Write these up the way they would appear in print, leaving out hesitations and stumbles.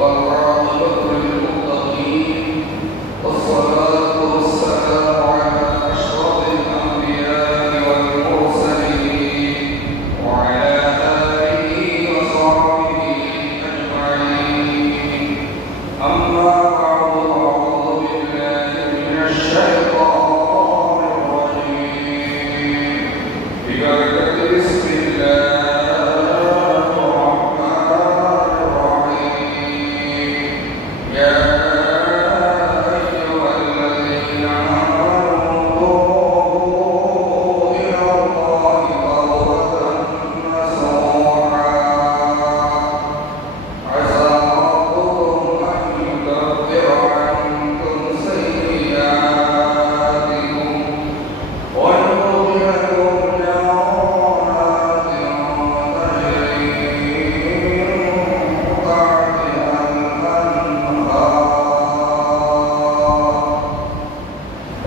والعاقبة للمتقين والصلاة والسلام على أشرف الأنبياء والمرسلين وعلى آله وصحبه أجمعين أما بعد أعوذ بالله من الشيطان الرجيم ببركة بسم الله الرحمن الرحيم يا أيها الذين آمنوا توبوا إلى الله توبة نصوحا عسى ربكم أن يكفر عنكم سيئاتكم ويدخلكم جنات تجري من تحتها الأنهار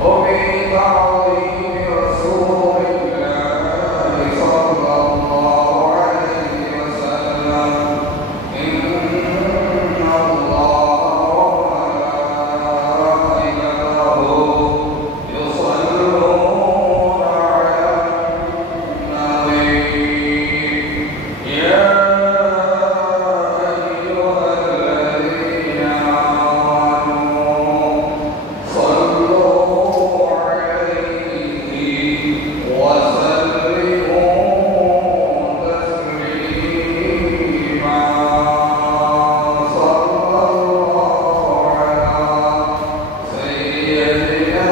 وفي تعظيم رسول الله صلى الله عليه وسلم إن الله وملائكته يصلون على النبي يا أيها الذين آمنوا صلوا عليه وسلموا تسليما صلى الله على سيدنا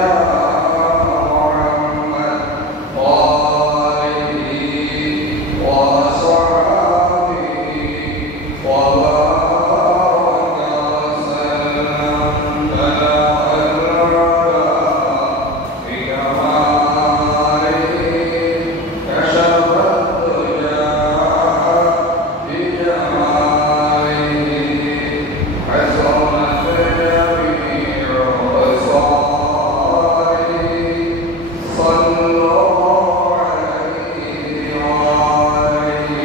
محمد وآله وصحبه وبارك وسلم بلغ العلا بكماله كشف الدجى بجماله حسنت جميع خصاله صلوا عليه وعليه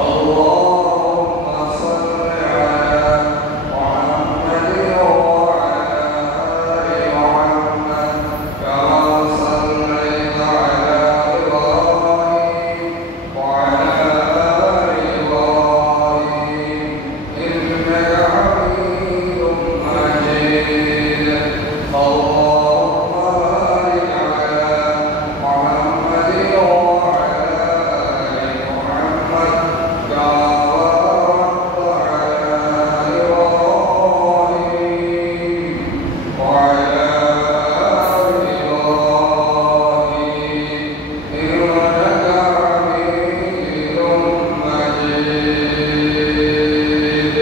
اللهم صل على محمد وعلى آل محمد كما صليت على إبراهيم وعلى آل إبراهيم إنك حميد مجيد اللهم بارك على محمد وعلى آل محمد كما باركت على إبراهيم وعلى آل إبراهيم إنك حميد مجيد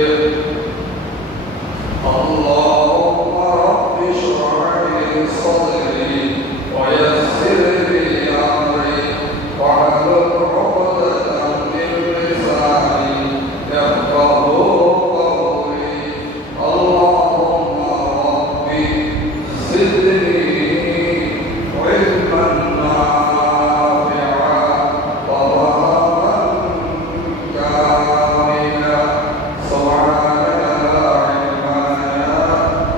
اللهم رب اشرح لي صدري ويسر لي أمري واحلل عقدة من لساني يفقهوا قولي اللهم رب زدني علما نافعا وفهما كاملا سبحانك لا علم لنا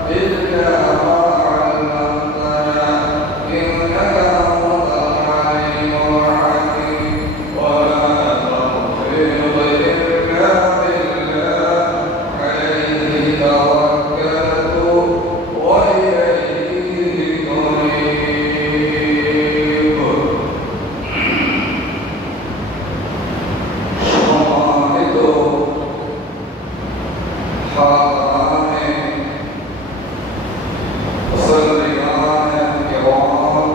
إلا ما علمتنا إنك أنت العليم الحكيم ولا توفيق إلا بالله عليه توكلت وإليه أنيب সম্মানিত حاضران مسلمان كرام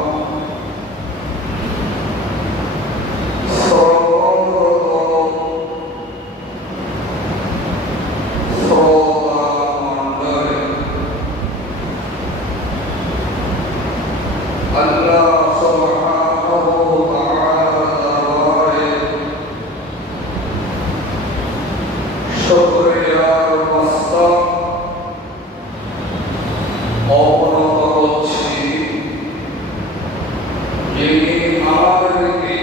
শ্রোতামণ্ডলী আল্লাহ সুবহানাহু ওয়া তাআলার দরবারে শুকরিয়ার মস্তক অবনত করছি যিনি আমাদেরকে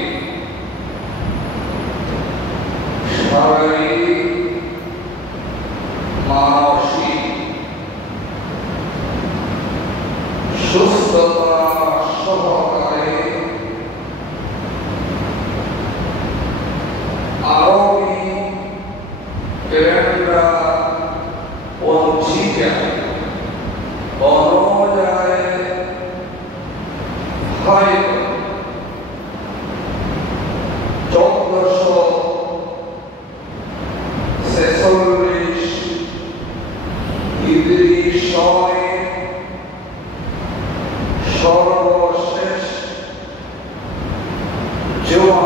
মানসিক সুস্থতা সহকারে আরবি ক্যালেন্ডার পঞ্জিকা অনুযায়ী হয়তো 1446 হিজরি সনে সর্বশেষ জুমা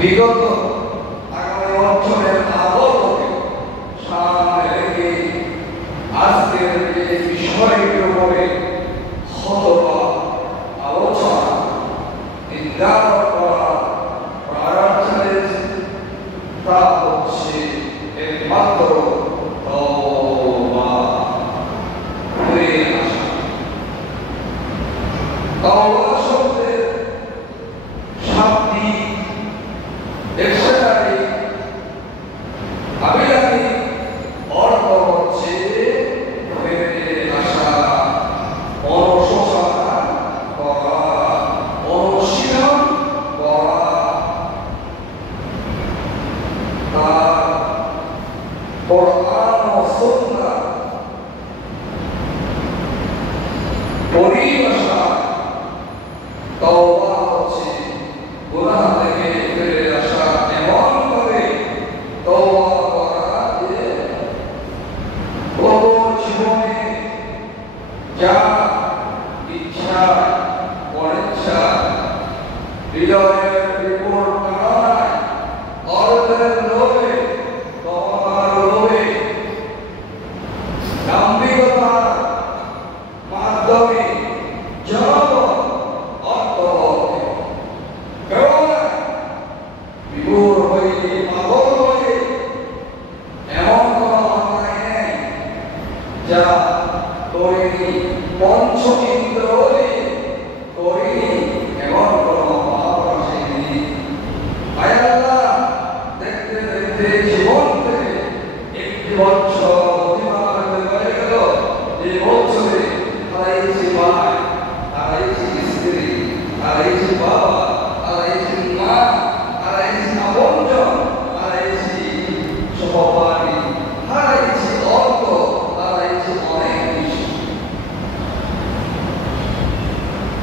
বিগত আগামী বছরের আবহাওয়াকে সামনে রেখে আজকের যে বিষয়টির উপরে হতবা আলোচনা নির্ধারণ করা প্রার্থনের তা হচ্ছে একমাত্র তওবা ফিরে আসা। তওবা শব্দের শাব্দিক ডিকশনারি আবিধানিক অর্থ হচ্ছে ফিরে আসা, অনুশোচনা করা, অনুশীলন করা। তার কোরআন ও সুন্নাহ পরিভাষা তওবা হচ্ছে গুনাহ থেকে ফিরে আসা, এমন ভাবে তওবা করা যে গত জীবনে যা ইচ্ছা অনিচ্ছা হৃদয়ের বিপুল কামনায় অর্থের লোভে ক্ষমতার লোভে দাম্ভিকতার মাধ্যমে জনগণ অর্থবহ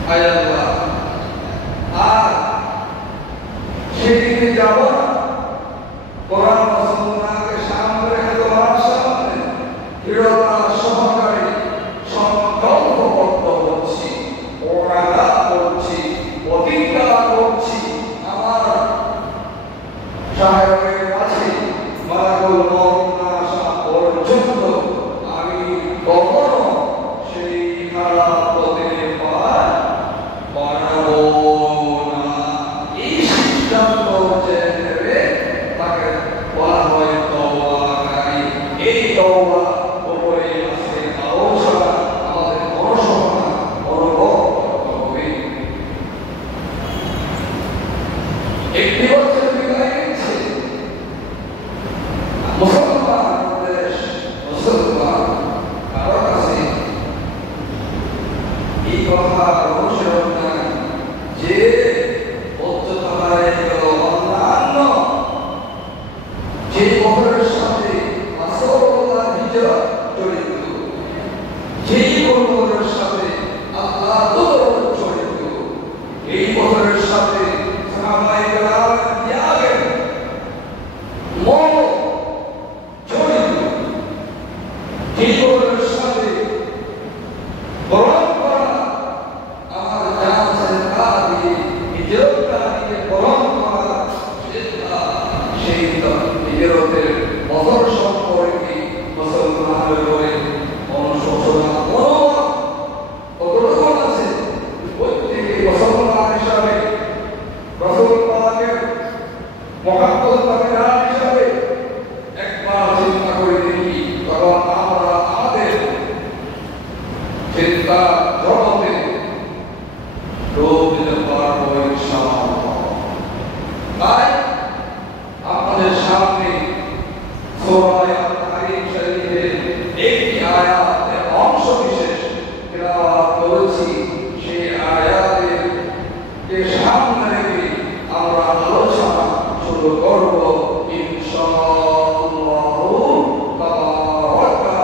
হায় আল্লাহ, আর সেদিকে যাব না। কোরআন ও সুন্নাহকে সামনে রেখে তোমার সামনে দৃঢ়তা সহকারে সংকল্পবদ্ধ হচ্ছি, ওয়াদা করছি, প্রতিজ্ঞা করছি, আমার সাহেবের কাছে মালাকুল মউত না আসা পর্যন্ত আমি কখনো সেই খারাপ পথে পা বাড়াবো না। এই সিদ্ধান্ত যে নেবে তাকে বলা হয় তওবাকারী। এই তওবা উপরে আছে আলোচনা, আমাদের পড়াশোনা অনুভব করতে হবে। একটি বছর বিদায় নিচ্ছে মুসলমান দেশ, মুসলমান কারো কাছে এই কথা অনুসরণ নাই যে উচ্চতলায় গেল অন্যান্য যে বছরের সাথে রাসূলুল্লাহ হিজরত জড়িত, যেই বছরের সাথে আল্লাহ দরবার জড়িত, এই বছরের সাথে সাহাবায়ে কেরাম ত্যাগের মত জড়িত, যেই বছরের সাথে বরণ করা আমার জান সরকার দিয়ে হিজরতটা দিয়ে বরণ করা সেই হিজরতের বছর সম্পর্কে মুসলমানদের করে অনুশোচনা মনোভাব কতটুকু আছে। প্রত্যেকে মুসলমান হিসাবে রাসূল পাকের মুহাম্মদ পাকের হিসাবে একবার চিন্তা করে দেখি, তখন আমরা আমাদের চিন্তা জগতে রূপ দিতে পারবো ইনশাআল্লাহ। তাই আপনাদের সামনে সূরা আত-তাহরীম শরীফের একটি আয়াতের অংশ বিশেষ তেলাওয়াত করেছি। সেই আয়াতের কে সামনে রেখে আমরা আলোচনা শুরু করব ইনশাআল্লাহ তাবারাকা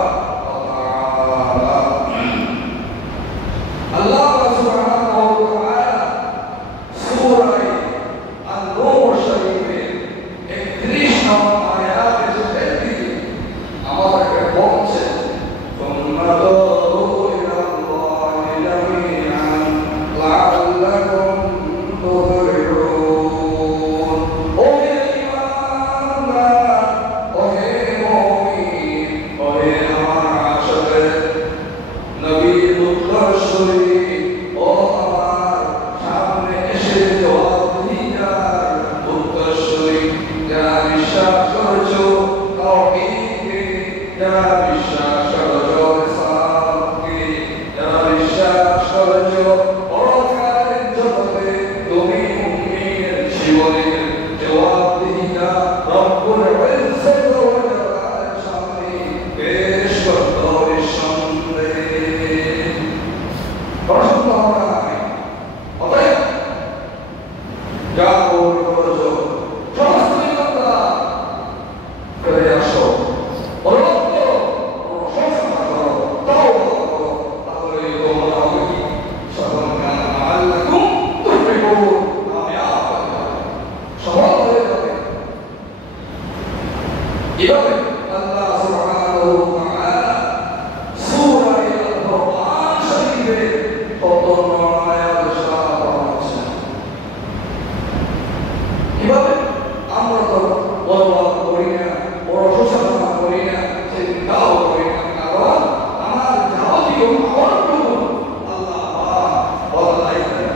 ওয়া তাআলা। আল্লাহ সুবহানাহু ওয়া তাআলা সূরা আন-নূর শরীফের 31 নম্বর আয়াতে শেষের দিকে আমাদেরকে বলছেন, সুম্মা তুবু ইলাল্লাহি জামিআন লাআল্লাকুম তুফলিহুন। ও হে ঈমানদার, ও হে মুমিন, ও হে আমার আশিক নবীর উত্তরসূরি, ও আমার সামনে এসে জবাব দিয়ার উত্তরসূরি, যারা বিশ্বাস করছো তাওহীদকে, যারা বিশ্বাস করছো ইসলামকে, যারা বিশ্বাস করছো পরকালের জগতে তুমি মুমিনের জীবনের জবাবদিহিতা রব্বুল ইজ্জত ওয়া জালালের সামনে পেশ করতে হবে নিঃসন্দেহে। প্রশ্ন আমরা নাই। অতএব যা করছো সমস্ত ইমানদার করে আসো, অনুরোধ করো, প্রশংসা করো, তাওবা করো, তাহলে তোমরা হবে কি সাধারণ আল্লাকুম তুফলিহুন, কামিয়াব হয়ে যাবে, সফল হয়ে যাবে। এভাবে আল্লাহ সুবহানাহু ওয়া তাআলা সূরা আল-কুরআন শরীফের ৫০ আয়াত সারা করেছেন। কিভাবে আমরা তো বলওয়া করি না, প্রশংসা করি না, চিন্তাও করি না, কারণ আমার যাবতীয় আমলটুকু আল্লাহ বলাই দেন।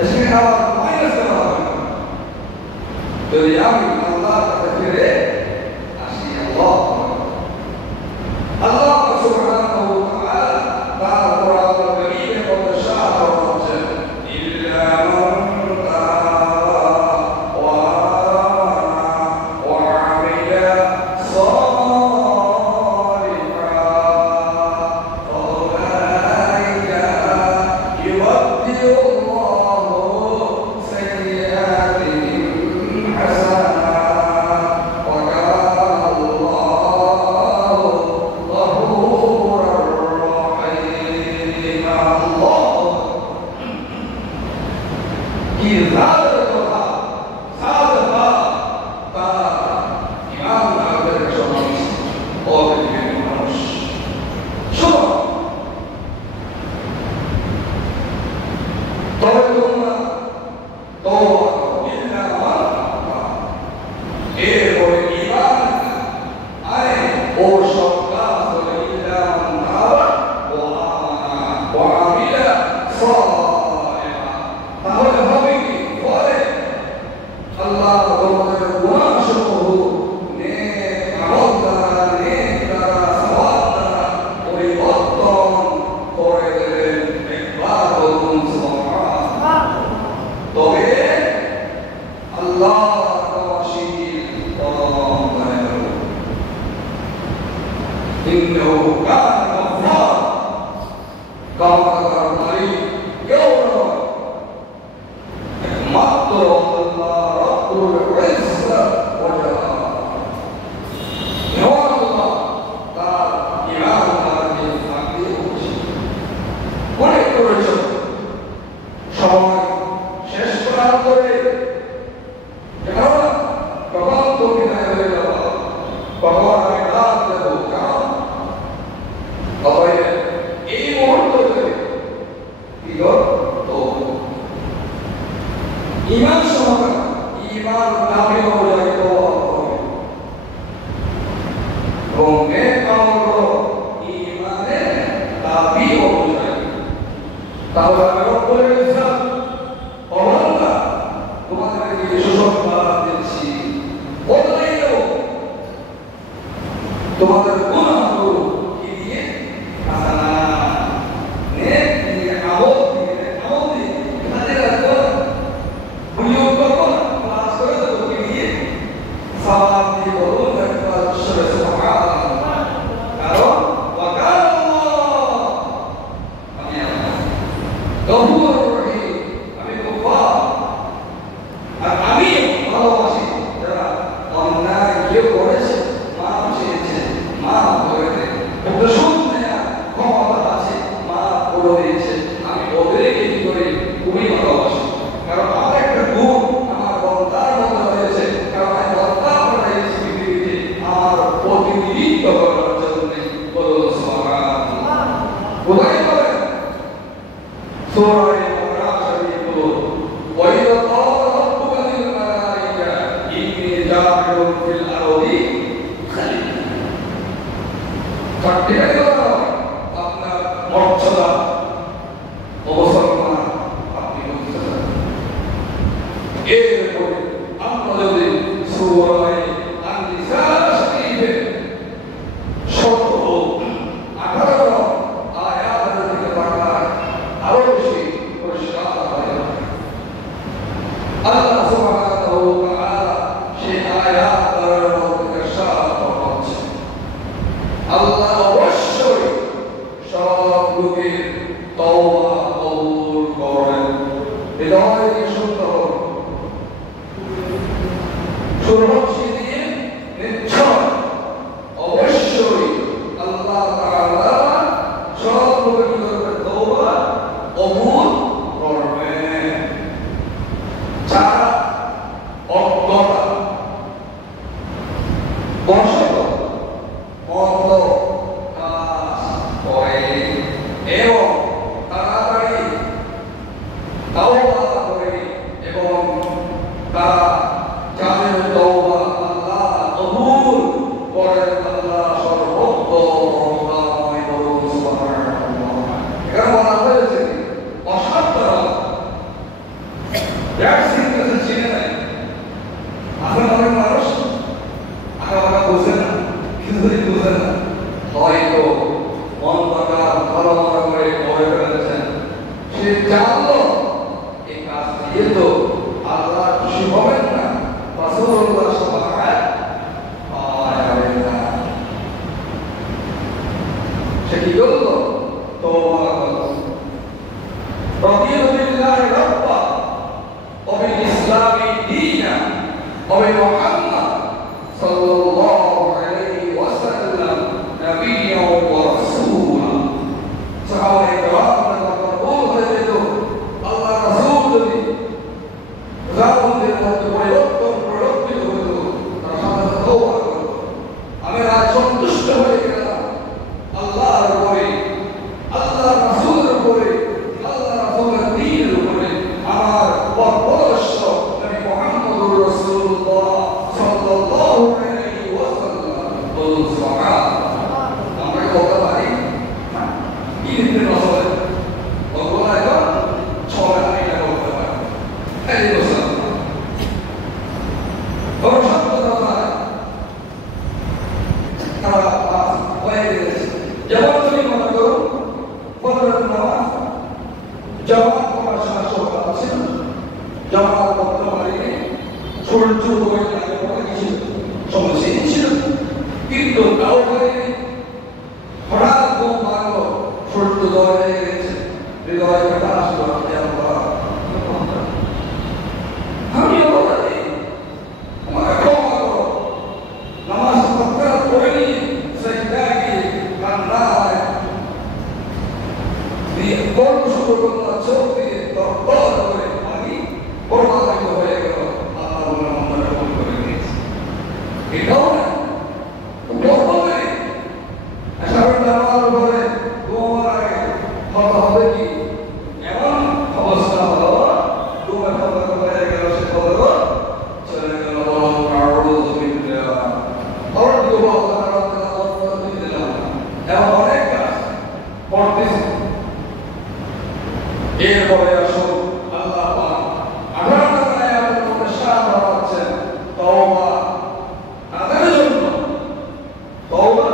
এসে আমার মাইনাস করা হবে না। যদি আমি আল্লাহর কাছে ফিরে আসি, আল্লাহ সুবহানাহু ওয়া তাআলা তার কোরআনুল কারীমে বলছেন, বলছেন ইল্লা মান তাবা ওয়া আমানা ওয়া আমিলা সালিহান ফাউলাইকা ইউবদ্দিলুল্লাহু সাইয়্যাতিহিম হাসানাত ওয়া কানা আল্লাহু গফুরার রাহিম। আল্লাহ কি রাতের কথা সাত বা তা ইমাম আহমেদের সমাজ অভিজ্ঞান মানুষ শোনো তবে তোমরা তওবা করো ইল্লা মান এরপরে ইমান আয় ও সব কাজ করে ইল্লা মান তাবা ওয়া আমানা ওয়া আমিলা সালিহা তাহলে হবে কি পরে আল্লাহ তোমাদের গুনাহসমূহ নেক আমল দ্বারা নেক দ্বারা সওয়াব দ্বারা পরিবর্তন করে দেবেন একবার বলুন সুবহানাল্লাহ তবে আল্লাহ তাওয়াশিল পরম দয়ালু ইন্নাহু কানা গফফার কামার মালিক কেউ নয় একমাত্র আল্লাহ রাব্বুল ইজ্জত ওয়া জালাল আল্লাহ তার ইমান মালিক থাকতে অনেক করেছেন সময় শেষ করার পরে কখন তো বিদায় হয়ে যাওয়া কখন আমি ডাক দেবো কারণ এই মুহূর্তে কি তো ইমান সময় ইমান নামে অনুযায়ী এবং নেক আমল ইমানের দাবি অনুযায়ী তাহলে আমি রব্বুল ইজ্জত অবন্ধা তোমাদেরকে সুসংবাদ দিচ্ছি বদলাই দেব তোমাদের গুনাহগুলো কি দিয়ে হাসানা নেক দিয়ে আমল দিয়ে কাজে রাখো বুঝিও করবো না ক্লাস করে দেবো কি দিয়ে সওয়াব দিয়ে বলুন একবার সুবহানাল্লাহ কারণ ওয়াকাল আমি গফুর রহিম আমি গফফার আর আমি ভালোবাসি যারা অন্যায় কেউ করেছে মাফ চেয়েছে মাফ করে দে একটা শুনতে ক্ষমতা আছে মাফ করে দিয়েছে আমি ওদেরকে কি করি খুবই ভালোবাসি কারণ আমার একটা গুণ আমার বন্দার মধ্যে রয়েছে কারণ আমি বন্দা বানাইছি পৃথিবীতে আমার প্রতিনিধিত্ব করার জন্য বলুন সুবহানাল্লাহ কোথায় বলেন সূরা ইমরান শরীফ বলুন ওয়াইদা ক্বালা রাব্বুকা লিল মালাইকা ইন্নী জাআইলুন ফিল আরদি খলিফা কাটিয়ে দাও আপনার মর্যাদা অবসরমান আপনি করতে চান এরপরে আমরা যদি সূরা আন-নিসা শরীফে 18 আয়াতের দিকে তাকান আরো বেশি পরিষ্কার হয় আল্লাহ সুবহানাহু ওয়া তাআলা সেই আয়াতের মধ্যে ইরশাদ করছেন আল্লাহ অবশ্যই সব লোকের তওবা কবুল করেন হৃদয় দিয়ে শুনতে হবে সুরক্ষিত দিয়ে নিশ্চয় অবশ্যই আল্লাহ তাআলা সব লোকের তওবা কবুল করবেন যারা অজ্ঞতা বশত অন্ধ কাজ করে এবং তাড়াতাড়ি তওবা করে এবং তারা যাদের তওবা আল্লাহ কবুল করেন আল্লাহ সর্বোত্তমময় বলুন সুবহানাল্লাহ এখানে বলা হয়েছে অসাধারণ ভ্যাকসিন চিনে নেয় এখন অনেক মানুষ আঁকা বোঝে না কিছুই বোঝে না হয়তো মন পাকা ভালো মনে করে করে ফেলেছেন সে জানলো এই কাজ দিয়ে তো আল্লাহ খুশি হবেন না রাসূলুল্লাহ সাল্লাল্লাহু আলাইহি ওয়াসাল্লাম সে কি করলো তওবা করলো রাদিয়াতু বিল্লাহি রাব্বা ওয়া বিল ইসলামি দীনা ওয়া বিমুহাম্মাদ সাল্লাল্লাহু আলাইহি ওয়াসাল্লাম নাবিয়্যান ওয়া রাসূলা সাহাবায়ে কেরাম বলতে হৃদয় কথা আসলো আমি অপরাধী আমাকে ক্ষমা করো নামাজ পড়তে পড়েনি সেজদা গিয়ে কান্না হয় দিয়ে কোন শুরু করলো চোখ দিয়ে দর করে আমি প্রমাণিত হয়ে গেল আল্লাহ আমাদের কবুল করে নিয়েছে এটাও না গর্ব করে এসবের নামাজ পড়ে তোমার আগে কথা হবে কি এমন অবস্থা হলো তোমার কথা হয়ে গেল সে বললো চলে গেল আউযু বিল্লাহ আর দুটো কথা দিলাম এমন অনেক কাজ করতেছে এরপরে আসো আল্লাহ পাক 18 নম্বর আয়াতের মধ্যে সাত হচ্ছেন তওবা তাদের জন্য তওবা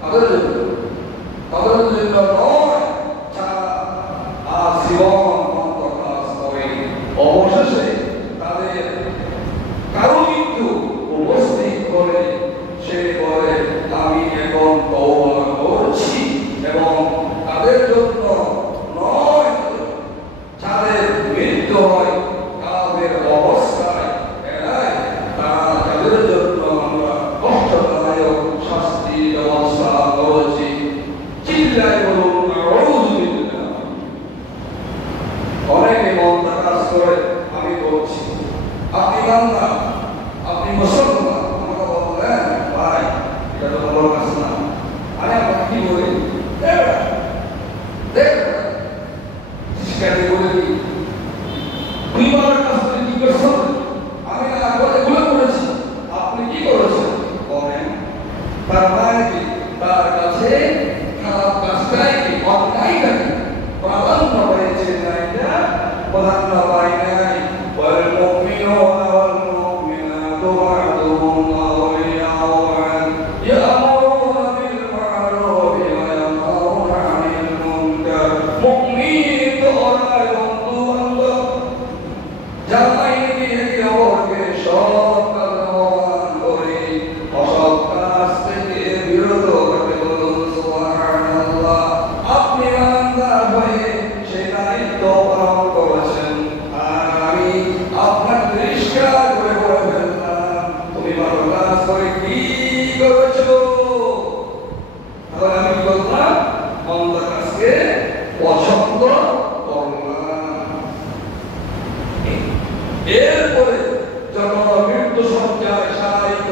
তাদের জন্য নয় জীবন কাজ করে অবশেষে তাদের কারো মৃত্যু উপস্থিত করে সে বলে আমি এখন তওবা করছি এবং তাদের জন্য নয় যাদের মৃত্যু হয় তাদের অবস্থায় তাদের জন্য আমরা কষ্টদায়ক শাস্তি ব্যবস্থা করেছি চিল্লায় বলুন আউযু বিল্লাহ অনেকে মন কাজ করে আমি বলছি আপনি বান্দা আপনি মুসলমান আমাকে বললেন ভাই এটা তো ভালো কাজ না আমি আপনাকে কি বলি শিকারি বলে দিই দুইবার কাজ করে কি করছেন আমি না বলে ভুল করেছি আপনি কি করেছেন বলেন তার মানে কি তার কাছে খারাপ কাজটাই কি অন্যায়টাকে প্রাধান্য পেয়েছে না এটা প্রাধান্য পায় নাই والمؤمنون والمؤمنات بعضهم أولياء بعض يأمرون بالمعروف وينهون عن المنكر مؤمن তোরাই বন্ধু বান্ধব জামাই বিয়ে ওকে সব কাজ করে অসৎ কাজ থেকে বিরত হতে বলুন সুবহানাল্লাহ আপনি ইমানদার হয়ে সেই দায়িত্ব পালন করেছেন আর আমি আপনার পরিষ্কার করে বলে ফেললাম তুমি ভালো কাজ করে কি করেছো তাহলে আমি কি বললাম মন্দ কাজকে পছন্দ করলাম এরপরে যখন মৃত্যু সজ্জায় শায়িত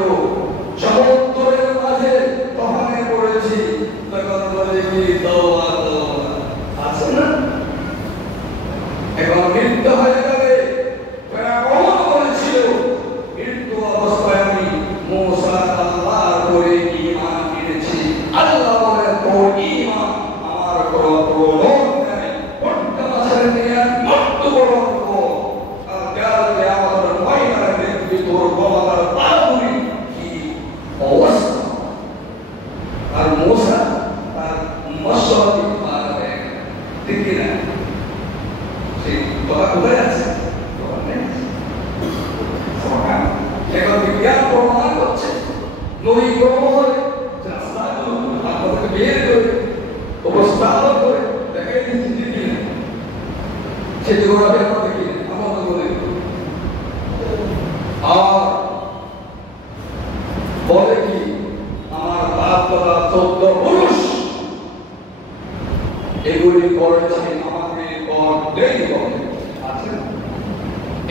সমুদ্রের মাঝে তফানে পড়েছি তখন বলে কি তওবা তওবা আছে না এখন মৃত্যু হয়ে যাবে ফেরাউন বলেছিল মৃত্যু অবস্থায় আমি মুসা আল্লাহর উপরে ঈমান এনেছি আল্লাহ বলে তোর ঈমান আমার কোনো প্রয়োজন নেই কোনটা মাসের নিয়ে মৃত্যুবরণ কর আর কালকে আমাদের ময়দানে দেখবি তোর বাবার পাগুড়ি কি অবস্থা আর মুসা তার মশাদি পার হয়ে ঠিক না সেই কথা কোথায় আছে এখন বিজ্ঞান প্রমাণ করছে নদী প্রমাণ রাস্তাগুলো আপনাদেরকে বের করে উপস্থাপন করে দেখে দিচ্ছি সেগুলো আমি আপনাদের কি আমাদের বলে আর বলে কি আমার বাপ দাদা 14 পুরুষ এগুলি করেছে আমাকে দেরি করে আছে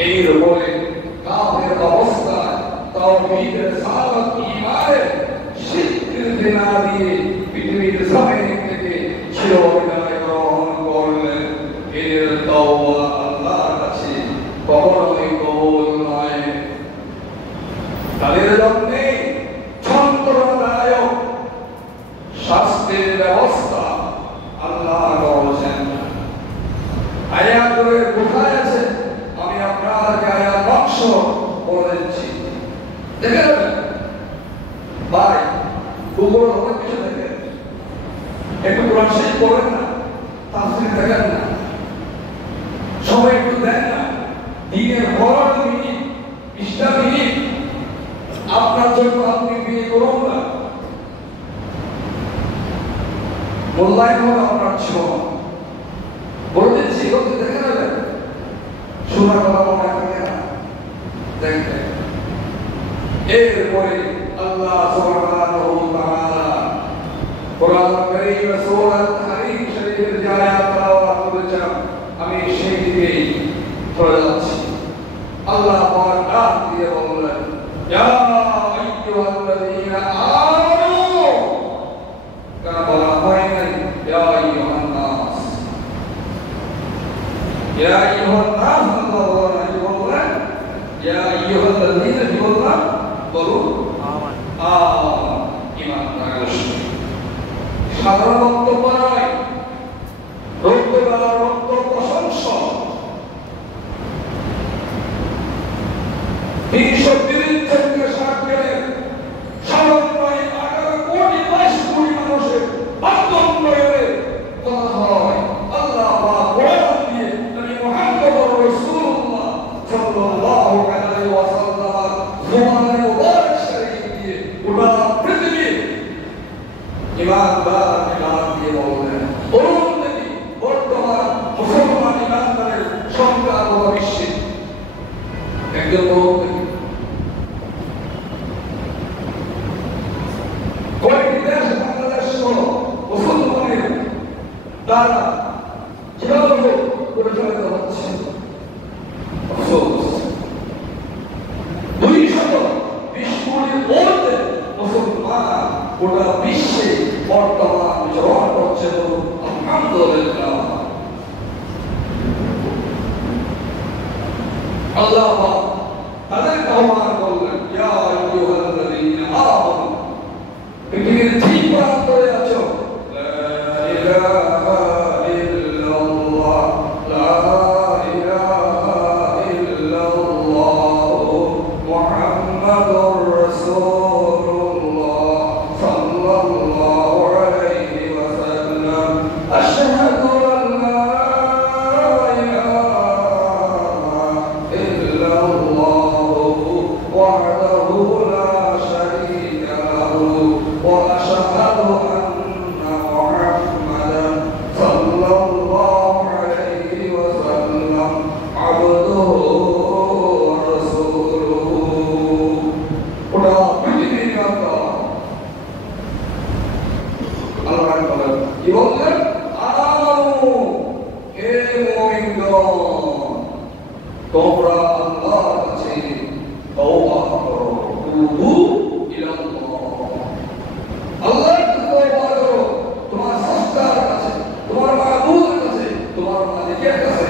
এই রকমে কাফের অবস্থায় তাওহীদের সালাত ঈমানের স্বীকৃতি না দিয়ে পৃথিবীর জমিন থেকে চিরবিদায় গ্রহণ করলেন এর তওবা আল্লাহর কাছে কখনোই কবুল নয় তাদের জন্য যন্ত্রণাদায়ক শাস্তির ব্যবস্থা আল্লাহ করেছেন আয়াতের কোথায় আছে আমি আপনাদেরকে আয়াত বাক্স বলে দিচ্ছি দেখেন ভাই গুগল অনেক কিছু দেখেন একটু কোরআন শরীফ পড়েন না তাফসীর দেখেন না সময় একটু দেন না দিনের 12 মিনিট 20 মিনিট আপনার জন্য আপনি বিয়ে করুন না মূল্যায়ন হবে আপনার জীবন। বলে দিচ্ছি, বলতে দেখে নেবেন, শোনা কথা মনে থাকে না, দেখবেন। এরপরে আল্লাহ সুবহানাহু ওয়া তাআলা কোরআন কারীম সূরা তাহরীম শরীফের যে আয়াত তেলাওয়াত করেছেন, আমি সেই দিকেই চলে যাচ্ছি। আল্লাহ পাক ডাক দিয়ে বললেন, ইয়া আইয়ুহাল্লাযীনা আমানু, কেন বলা হয় নাই ইয়া আইয়ুহান নাস? ইয়া আইয়ুহান নাস আল্লাহ বললেন, ইয়া আইয়ুহাল্লাযীনা কি বললাম? বলুন ঈমানদার। সাধারণ বক্তব্য নয়, রক্তবেলার রক্ত প্রশংসা। 360 থেকে সাধারণ 18 কোটি 22 কোটি মানুষের বাস্তবায়নের কথা হয়। আল্লাহ পাক কোরআন দিয়ে নবী মুহাম্মদ রাসূলুল্লাহ সাল্লাল্লাহু আলাইহি ওয়াসাল্লাম জমানে মুবারক শরীফ দিয়ে গোটা পৃথিবী ইমানদার দিয়ে বললেন, বলুন দেখি বর্তমান মুসলমান ইমানদারের সংখ্যা গোটা বিশ্বে একজন বলুন দেখি। কয়েকটি দেশ বাংলাদেশ সহ মুসলমানের দ্বারা যেভাবে পরিচালিত হচ্ছে, 220 কোটির মধ্যে মুসলমান গোটা বিশ্বে বর্তমান বিচরণ করছে। আলহামদুলিল্লাহ। আল্লাহ তাদেরকে আহ্বান করলেন, ইয়া আইয়ুহাল্লাযীনা আমানু, পৃথিবীর ঠিক প্রান্তরে আছো, লা ইলাহা ইল্লাল্লাহ, লা ইলাহা ইল্লাল্লাহ মুহাম্মাদুর রাসূলুল্লাহ সাল্লাল্লাহু আলাইহি ওয়াসাল্লাম, আশহাদু আন লা ইলাহা ইল্লাল্লাহু ওয়াহদাহু লা শারীকা লাহু ওয়া আশহাদু আন্না মুহাম্মাদান সাল্লাল্লাহু আলাইহি ওয়াসাল্লাম আবদুহু ওয়া রাসূলুহু। ওটা পৃথিবীর কথা। আল্লাহ বলেন, কি বললেন? আমানু, হে মুমিনগণ, তোমরা আল্লাহর কাছে তওবা করো, তুবু ইলাল্লাহ। আল্লাহর কাছে তওবা করো, তোমার স্রষ্টার কাছে, তোমার মাবুদের কাছে, তোমার মালিকের কাছে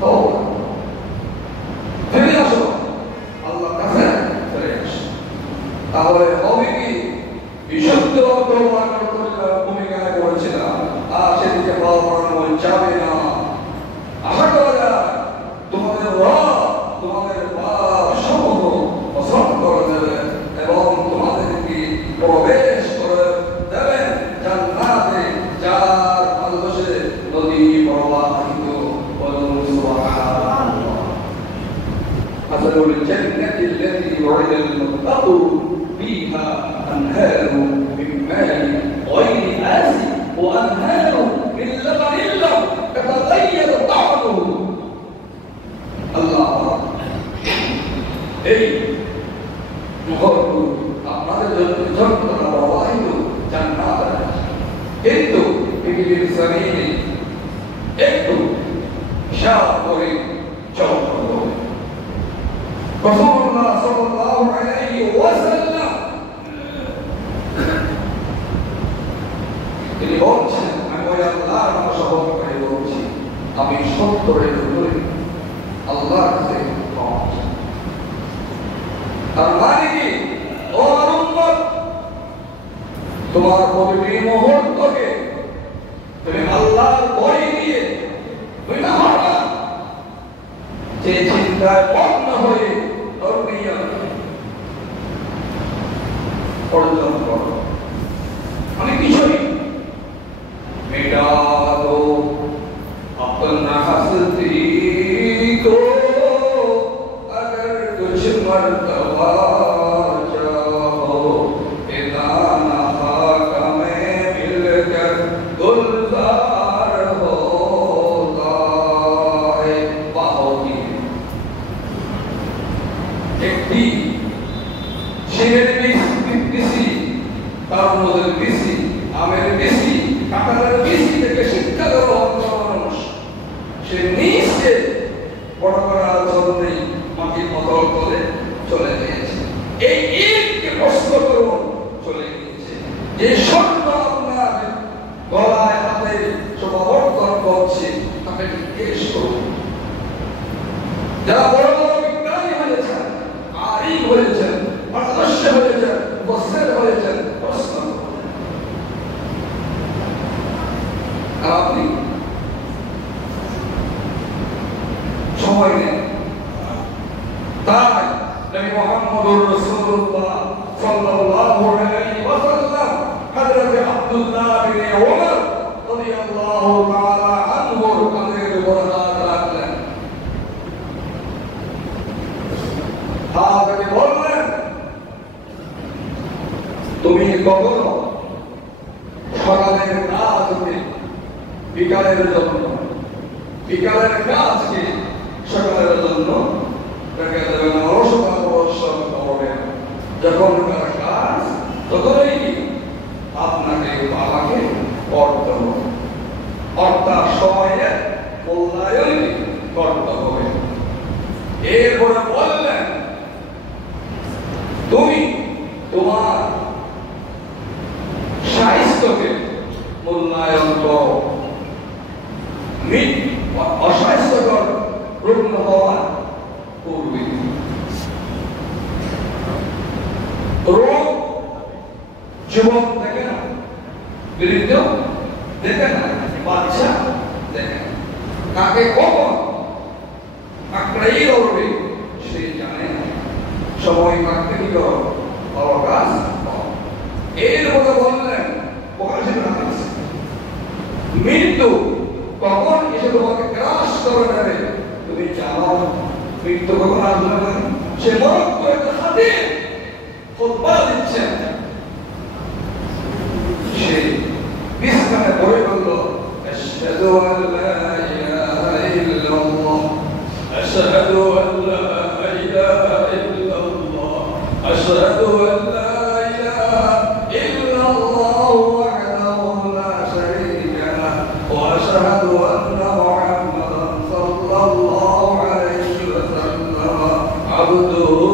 তওবা ফিরে আসো, আল্লাহর কাছে ফিরে আসো। তাহলে হবে কি? বিশুদ্ধ তওবা করতে ভূমিকায় পড়েছিলাম, আর সেদিকে পাওয়া যাবে না। আশা করা যায় তোমাদের রব তোমাদের পাপ সমূহ মোচন করে দেবেন এবং তোমাদেরকে প্রবেশ করে দেবেন জান্নাতে, যার ভালোবাসে নদী প্রবাহিত। বলুন সুবহানাল্লাহ। মাসালুল জান্নাতি আল্লাতী ওয়া'ida আল-মুত্তাকুন ফীহা আনহারু মিন মা'ইন গায়রি আসিন ওয়া আনহারু মিন লাবানিন লাম ইয়াতাগায়য়ারু তা'মাহু। আল্লাহ এই মুহূর্তে আপনাদের জন্য ঝরনা প্রবাহিত জান্নাত আছে, কিন্তু পৃথিবীর জমিনে একটু হিসাব করে চলতে হবে। রাসূলুল্লাহ সাল্লাল্লাহু আলাইহি ওয়াসাল্লাম তিনি বলছেন, আমি আল্লাহর নামে শপথ করে বলছি, আমি 70-এর উপরে আল্লাহর কাছে ক্ষমা চাই। তার মানে কি? ও আমার উম্মত, তোমার প্রতিটি মুহূর্তকে তুমি আল্লাহর ভয় দিয়ে বিনা হঠাৎ যে চিন্তায় মগ্ন হয়ে ধর্মীয় অর্জন করো। অনেক কিছুই মেটা দো अपना हस्ती को, अगर कुछ मर्तबा चाहो, इतना खाक में मिलकर गुल হচ্ছে তাকে জিজ্ঞেস করুন। যারা বড় বড় বিজ্ঞানী হয়েছেন, আলিম হয়েছেন, আদর্শ হয়েছেন, মুফাসসির হয়েছেন, প্রশ্ন করুন। আর আপনি সময় নেন। তাই নবী মুহাম্মদুর রাসূলুল্লাহ সাল্লাল্লাহু আলাইহি ওয়াসাল্লাম হযরত আব্দুল্লাহ বিন ওমর রাদিয়াল্লাহু তাআলা আনহুর কাঁধের উপর হাত রাখলেন। তাকে বললেন, তুমি কখনো সকালের কাজকে বিকালের জন্য, বিকালের কাজকে সকালের জন্য রেখে দেবেন, অলসতা প্রদর্শন করবেন। যখন কাজ ততই আপনাকে আমাকে করতে হবে, অর্থাৎ সময়ের মূল্যায়ন করতে হবে। এরপরে বললেন, তুমি তোমার স্বাস্থ্যকে মূল্যায়ন করো। অস্বাস্থ্যকর রুগ্ন হওয়ার পূর্বে রোগ যুবক দেখে না, বৃদ্ধ দেখে না, বাচ্চা দেখে না, কাকে কখন আঁকড়াই ধরবে সে জানে না। সময় কাটতে কি করো, অবকাশ পাও। এর মধ্যে বললেন মৃত্যু কখন এসে তোমাকে গ্রাস করে নেবে তুমি জানো। মৃত্যু কখন আসবে না, সে মরক্কো একটা হাদিস খুতবা দিচ্ছেন, সে বিছানায় পড়ে বলল, আশহাদু আল লা ইলাহা ইল্লাল্লাহ, আশহাদু আল লা ইলাহা ইল্লাল্লাহ, আশহাদু আল লা ইলাহা ইল্লাল্লাহ ওয়াহদাহু লা শারীকা লাহু ওয়া আশহাদু আন্না মুহাম্মাদান সাল্লাল্লাহু আলাইহি ওয়া সাল্লাম আবদুহু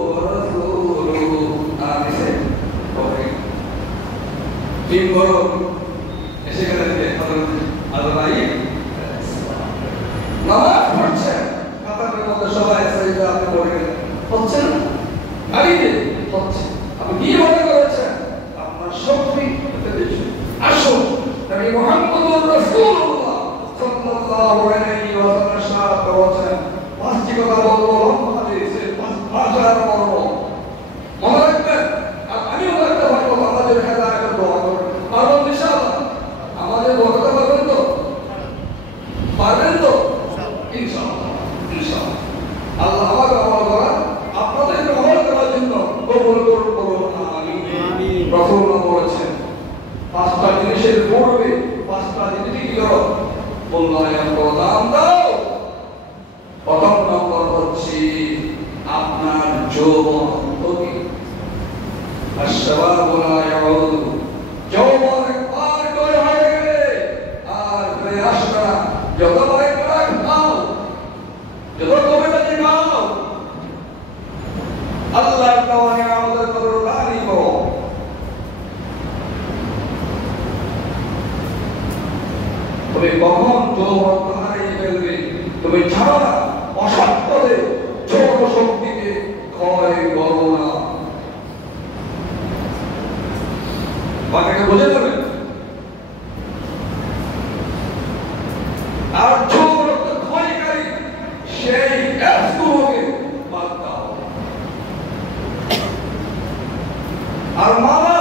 ওয়া রাসূলুহু। আমিন। তিন বড় এসে গেলেন আল্লাহ নামাজ পড়ছেন, কাতারের মধ্যে সবাই সাজদা আপনি পড়ে গেলেন, হচ্ছে না গাড়িতে হচ্ছে। আপনি কি মনে করেছেন আপনার শক্তি আসুন নবী মুহাম্মদুর রাসূলুল্লাহ সাল্লাল্লাহু আলাইহি ওয়াসাল্লাম সাহায্য করেছেন। পাঁচটি কথা বলবো, হাদিসে পাঁচ ভাষার বলব, মনে রাখবেন। আর আমিও একটা বলবো, আমাদের হেদায়েতের দোয়া করবেন। পারবেন ইনশাআল্লাহ? আমাদের বলতে পারবেন তো? পারবেন তো? ইনশাআল্লাহ, ইনশাআল্লাহ। আল্লাহ আমাকে আমল করা, আপনাদেরকে আমল করার জন্য কবুল করুন, বলুন আমিন। রাসূলুল্লাহ বলেছেন, পাঁচটা জিনিসের পূর্বে পাঁচটা জিনিস কি করো, মূল্যায়ন করো, দাম দাও। প্রথম নম্বর হচ্ছে আপনার যৌবন। আশ-শাবাবু লা ইয়াউদ, যৌবন একবার করে হয়ে গেলে আর ফিরে আসবে না। যতবার একবার খাও, যত কবিতা গাও, আল্লাহ তাআলা আমাদের কদরদারি করো। তুমি কখন যৌবন হারিয়ে ফেলবে তুমি জানো না। অসত্যতে যৌন শক্তিকে ক্ষয় করো না। বাকিটা বুঝে যাবে। আর যৌন ক্ষয়কারী সেই অ্যাপসগুলোকে বাদ দাও। আর মামা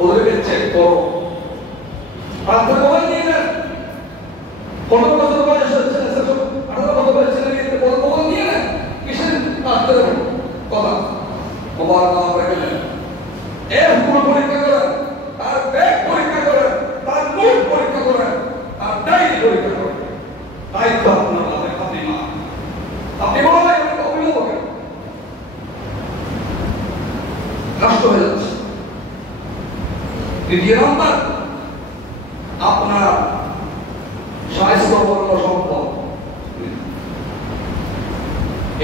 ওদেরকে চেক করো। আপনার মোবাইল নিয়ে নেন, 15 বছর বয়সের ছেলে, 18 বছর বয়সের ছেলে মোবাইল নিয়ে নেন। কিসের কাটতে দেবো কথা, মোবাইল নাম রেখে নেন। অ্যাপগুলো পরীক্ষা করেন, তার ব্যাগ পরীক্ষা করেন, তার নোট পরীক্ষা করেন, তার ডায়েরি পরীক্ষা করেন। দায়িত্ব আপনার হাতে, আপনি মা। আপনি বলো না আমাকে অভিভাবকের নষ্ট হয়ে যাচ্ছে। দ্বিতীয় নম্বর, আপনার স্বাস্থ্য বড় সম্পদ।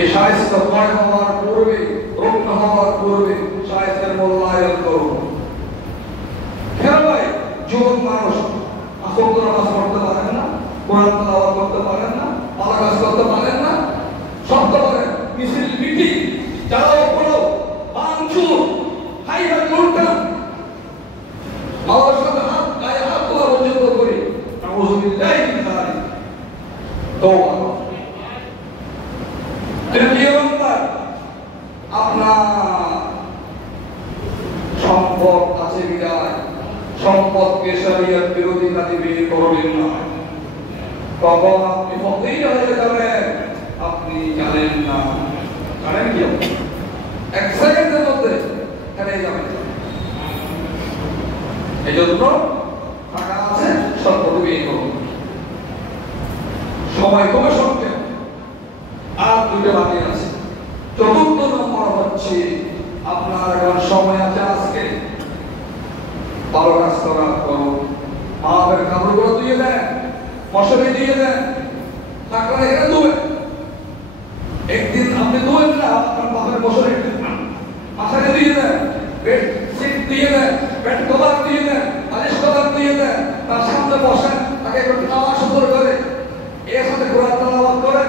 এই স্বাস্থ্য ক্ষয় হওয়ার পূর্বে, রুগ্ন হওয়ার পূর্বে স্বাস্থ্যের মূল্যায়ন করুন। কেন ভাই যুবক মানুষ আসক্ত নামাজ পড়তে কোরআন তেলাওয়াত করতে পারেন না, ভালো কাজ করতে পারেন না, শব্দ করেন, মিছিল মিটিং, যারাও পড়ো, বাঞ্চুর, হাইহাই লুটন, মাওলার সাথে হাত গায়ে হাত তোলা পর্যন্ত করি। নাউযুবিল্লাহি মিন যালিক। তওবা। তৃতীয় নম্বর, আপনার সম্পদ আছে বিদায় সম্পদকে শরীয়ত বিরোধী কাজে ব্যয় করবেন না। কখন আপনি ফকির হয়ে যাবেন আপনি জানেন না। জানেন কি? এক সেকেন্ডের মধ্যে হেরে যাবেন। এই জন্য টাকা আছে সম্পদ ব্যয় করুন। সময় খুবই সংক্ষেপ, আর দুটো বাকি আছে। চতুর্থ নম্বর হচ্ছে আপনার এখন সময় আছে, আজকে ভালো কাজ করার করুন। আমাদের কাপড়গুলো ধুয়ে দেন, মশারি দিয়ে দেন, টাকা এখানে ধুবেন। একদিন আপনি ধুবেন না, আপনার বাপের মশারি মাথাকে দিয়ে দেন, বেড সিট দিয়ে দেন, বেড কভার দিয়ে দেন, আলিশ কভার দিয়ে দেন, তার সামনে বসেন, তাকে একটু খাওয়া সুন্দর করে, এর সাথে কোরআন তেলাওয়াত করেন,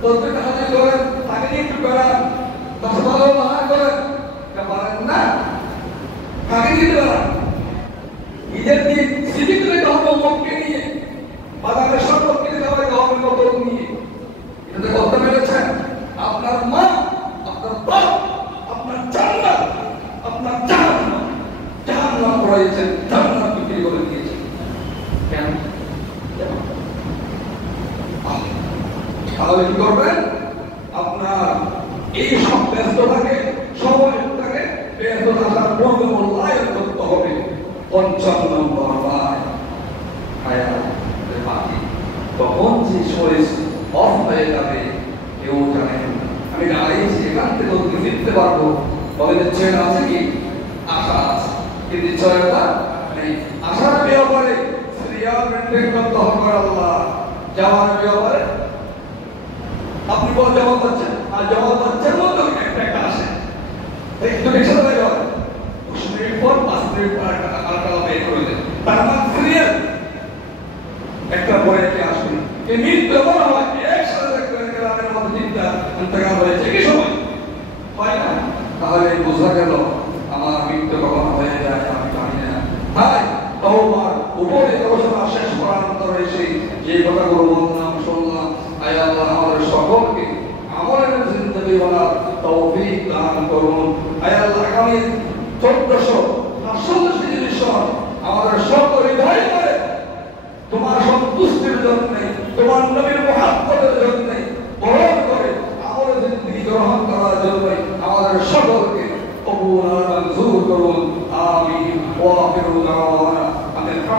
তসবিহ তাহলিল করেন, তাকে নিয়ে একটু বেড়ান, তার সাথে ভালো ব্যবহার করেন। পারেন না, কাকে দিতে পারেন? ঈদের দিন সিভিক রেখে হবে মক্কে নিয়ে, বাজারে সরকার কিনে দেওয়া হবে কত নিয়ে। এটা করতে পেরেছেন? আপনার মা, আপনার বাপ, আপনার জান্নাত, আপনার জাহান্নাম, জাহান্নাম করাইছেন, জান্নাত বিক্রি করে দিয়েছেন। কেন? তাহলে কি করবেন? আপনার এই সব ব্যস্ততাকে, সময়টাকে ব্যস্ততার মধ্যে মূল্যায়ন করতে হবে। পঞ্চম নম্বর তখন যে শরীর অফ হয়ে যাবে কেউ জানেন না। আমি দাঁড়িয়েছি, এখান থেকে ওদিকে ফিরতে পারবো, তবে নিশ্চয়তা আছে কি? আশা আছে, কিন্তু নিশ্চয়তা নেই। আশার ব্যাপারে সিরিয়াল মেনটেন করতে হবে। আল্লাহ যাওয়ার ব্যাপারে আপনি বল জমা পাচ্ছেন, আর জমা পাচ্ছেন মতো একটা একটা আসে, একটু বেশি হয়ে যাবে, 10 মিনিট পর 5 মিনিট পর একটা আলাদা বের করে দেন। তার মানে সিরিয়াল একটা পরে কি আসবে, এই মিনিট ব্যবহার হয় একসাথে গ্রামের মধ্যে চিন্তা অন্তর্গাম হয়েছে কি সময় হয় না? তাহলে বোঝা গেল আমার মৃত্যু কখন হয়ে যায় আমি জানি না। তাই তওবার উপরে গবেষণা শেষ করার পর এসে যে কথাগুলো বললাম, শুনলাম, আয় আল্লাহ আমাদের সকলকে আমলের জিন্দেগি বলার তৌফিক দান করুন। আয় আল্লাহ আগামী 1448 হিজরি আমাদের সকল হৃদয় করে তোমার সন্তুষ্টির জন্য, তোমার নবীর মুহাব্বতের জন্য বরণ করে আমলের জিন্দেগি গ্রহণ করার জন্য আমাদের সকলকে কবুল আর মঞ্জুর